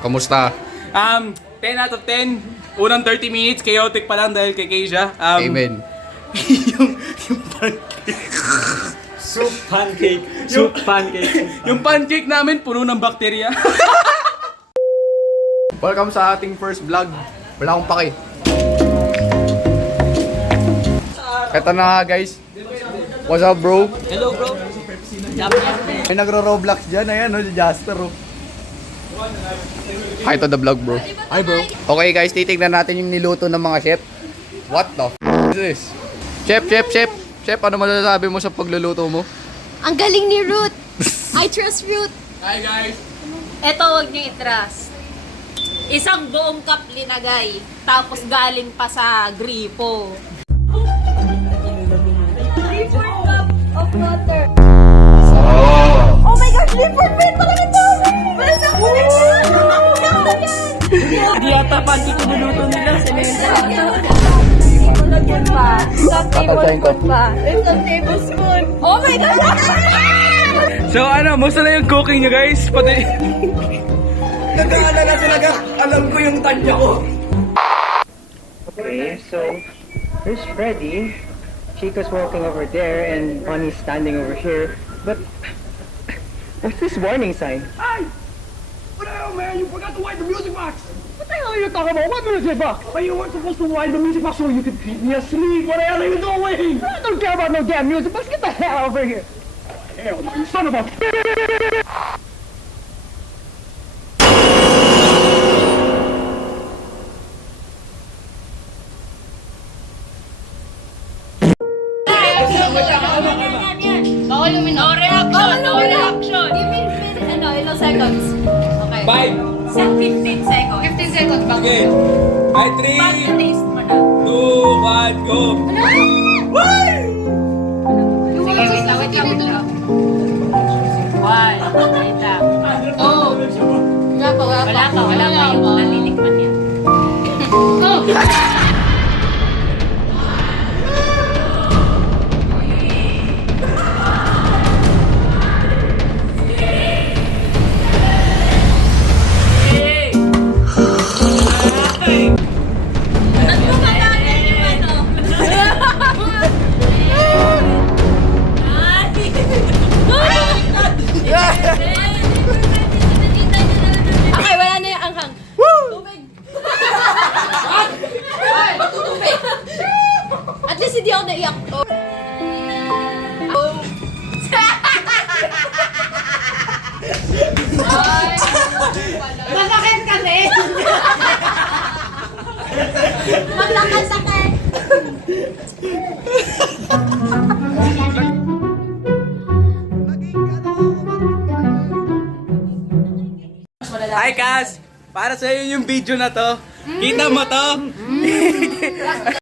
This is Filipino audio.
Kamusta? 10 out of 10. Unang 30 minutes, chaotic pa lang dahil kay Keisha. Amen. yung pancake. Soup pancake. Soup pancake. Yung pancake namin, puno ng bakterya. Welcome sa ating first vlog. Wala akong pake. Eto na nga guys. What's up bro? Hello bro. May nagro-roblox dyan. Ayan o, si Jaster o. Hi to the vlog bro. Hi bro. Okay guys, titignan natin yung niluto ng mga chef. What the is this? Chef, chef, chef. Chef, ano masasabi mo sa pagluluto mo? Ang galing ni Ruth! I trust Ruth! Hi guys! Eto, huwag niyo i-trust. Isang buong cup linagay, tapos galing pa sa gripo. 3/4 cup of water. Oh my God! 3/4 cup talaga dami! Wala sa kulit yan! Hindi yata pancake yung niluto nila. Lagyan pa. Isang tablespoon pa. Isang tablespoon. Oh my God! So ano, musta na yung cooking nyo guys? Pati... Nagkaalala talaga. Alam ko yung tanya ko. Okay, so here's Freddy. Chico's walking over there and Bonnie's standing over here. But what's this warning sign? Hey! What the hell, man? You forgot to wind the music box! What the hell are you talking about? What music box? But you weren't supposed to wind the music box so you could keep me asleep. What the hell are you doing? I don't care about no damn music box. Get the hell over here. Hell, no, you son of a... Bawal yung no reaction! No reaction! Give me, ilang seconds. Okay. 5, 15 seconds. 15 seconds bago. Okay. Ay, Bago 3, taste mo na. 2, 1, go! Sige, wait lang. One. Wait lang. Oh. Wala pa yung natitikman niya. Oh. Ba't mo kagalan yung ano? Okay, wala na yung anghang. Tubig! Ay, tubig! At least hindi ako naiyak. Oh. Masakit kasi! Maglakas sakit! Hi Kaz! Para sa iyo yung video na to. Kita mo to?